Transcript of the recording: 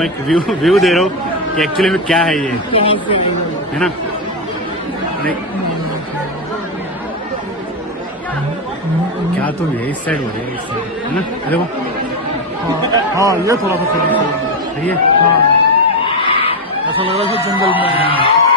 मैं व्यू दे रहा हूँ कि एक्चुअली में क्या है ये, कहाँ से आएगा है ना। क्या तो है, इस साइड हो रहा है, इस साइड है ना, देखो। हाँ ये थोड़ा सा सही सही है। हाँ ऐसा लग रहा है जंगल में